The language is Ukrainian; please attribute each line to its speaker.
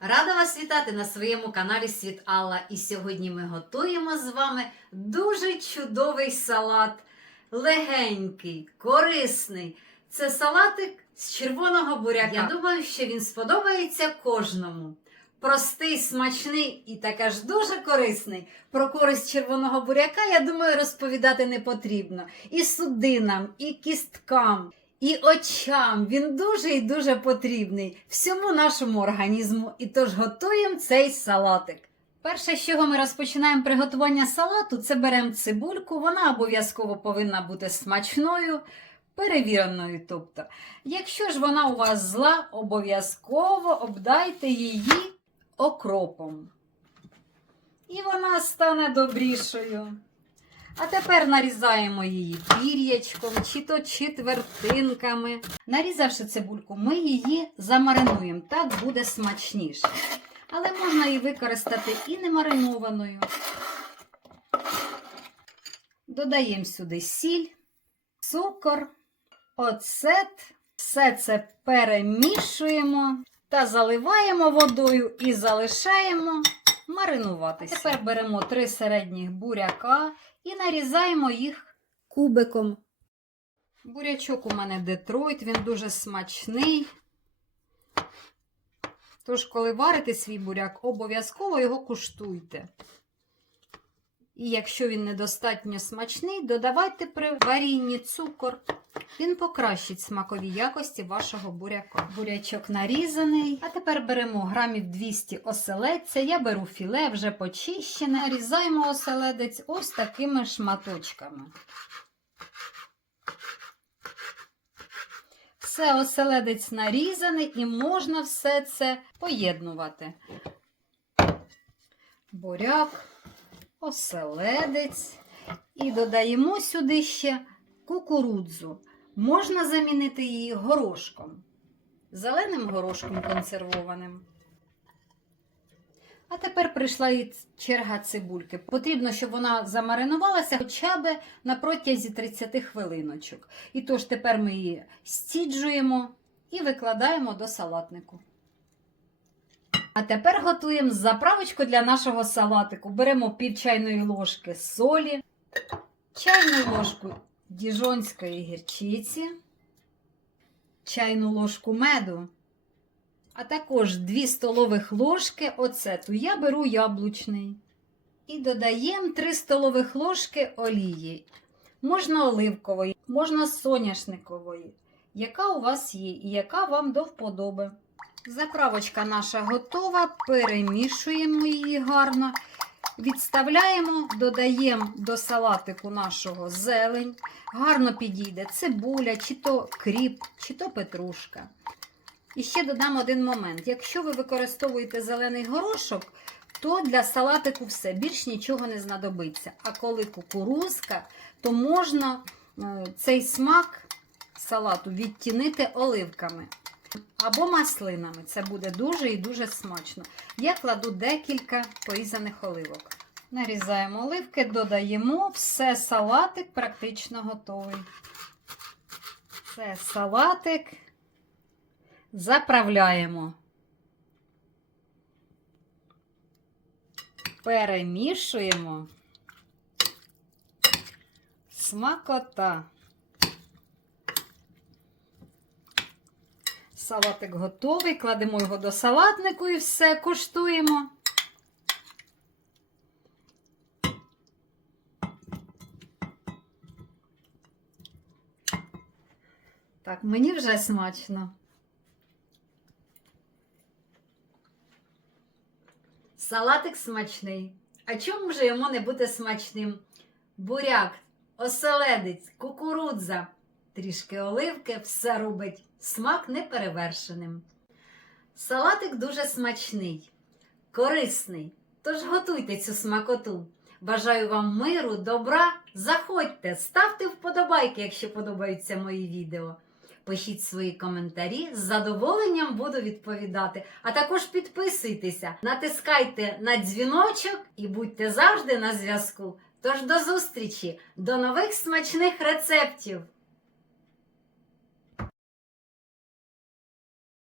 Speaker 1: Рада вас вітати на своєму каналі Світ Алла. І сьогодні ми готуємо з вами дуже чудовий салат. Легенький, корисний. Це салатик з червоного буряка. Я думаю, що він сподобається кожному. Простий, смачний і таке ж дуже корисний. Про користь червоного буряка, я думаю, розповідати не потрібно. І судинам, і кісткам, і очам він дуже і дуже потрібний всьому нашому організму. І тож готуємо цей салатик. Перше, з чого ми розпочинаємо приготування салату, це беремо цибульку. Вона обов'язково повинна бути смачною, перевіреною. Тобто, якщо ж вона у вас зла, обов'язково обдайте її окропом. І вона стане добрішою. А тепер нарізаємо її пір'ячком чи то четвертинками. Нарізавши цибульку, ми її замаринуємо. Так буде смачніше. Але можна її використати і не маринованою. Додаємо сюди сіль, цукор, оцет. Все це перемішуємо та заливаємо водою і залишаємо маринуватися. Тепер беремо три середніх буряка і нарізаємо їх кубиком. Бурячок у мене Детройт, він дуже смачний. Тож, коли варите свій буряк, обов'язково його куштуйте. І якщо він недостатньо смачний, додавайте при варінні цукор. Він покращить смакові якості вашого буряка. Бурячок нарізаний. А тепер беремо грамів 200 оселедця. Я беру філе, вже почищене. Нарізаємо оселедець ось такими шматочками. Все оселедець нарізаний і можна все це поєднувати. Буряк, оселедець. І додаємо сюди ще кукурудзу. Можна замінити її горошком, зеленим горошком консервованим. А тепер прийшла і черга цибульки. Потрібно, щоб вона замаринувалася хоча б на протязі 30 хвилиночок. І тож тепер ми її стіджуємо і викладаємо до салатнику. А тепер готуємо заправочку для нашого салатику. Беремо пів чайної ложки солі, чайну ложку діжонської гірчиці, чайну ложку меду, а також 2 столових ложки оцету. Я беру яблучний. І додаємо 3 столових ложки олії. Можна оливкової, можна соняшникової, яка у вас є і яка вам до вподоби. Заправочка наша готова, перемішуємо її гарно. Відставляємо, додаємо до салатику нашого зелень. Гарно підійде цибуля, чи то кріп, чи то петрушка. І ще додам один момент. Якщо ви використовуєте зелений горошок, то для салатику все, більш нічого не знадобиться. А коли кукурузка, то можна е, цей смак салату відтінити оливками або маслинами. Це буде дуже і дуже смачно. Я кладу декілька порізаних оливок. Нарізаємо оливки, додаємо, все, салатик практично готовий. Це салатик. Заправляємо. Перемішуємо. Смакота. Салатик готовий, кладемо його до салатнику і все, куштуємо. Так, мені вже смачно. Салатик смачний. А чому ж йому не бути смачним? Буряк, оселедець, кукурудза, трішки оливки, все робить смак неперевершеним. Салатик дуже смачний, корисний. Тож готуйте цю смакоту. Бажаю вам миру, добра. Заходьте, ставте вподобайки, якщо подобаються мої відео. Пишіть свої коментарі, з задоволенням буду відповідати. А також підписуйтеся, натискайте на дзвіночок і будьте завжди на зв'язку. Тож до зустрічі, до нових смачних рецептів!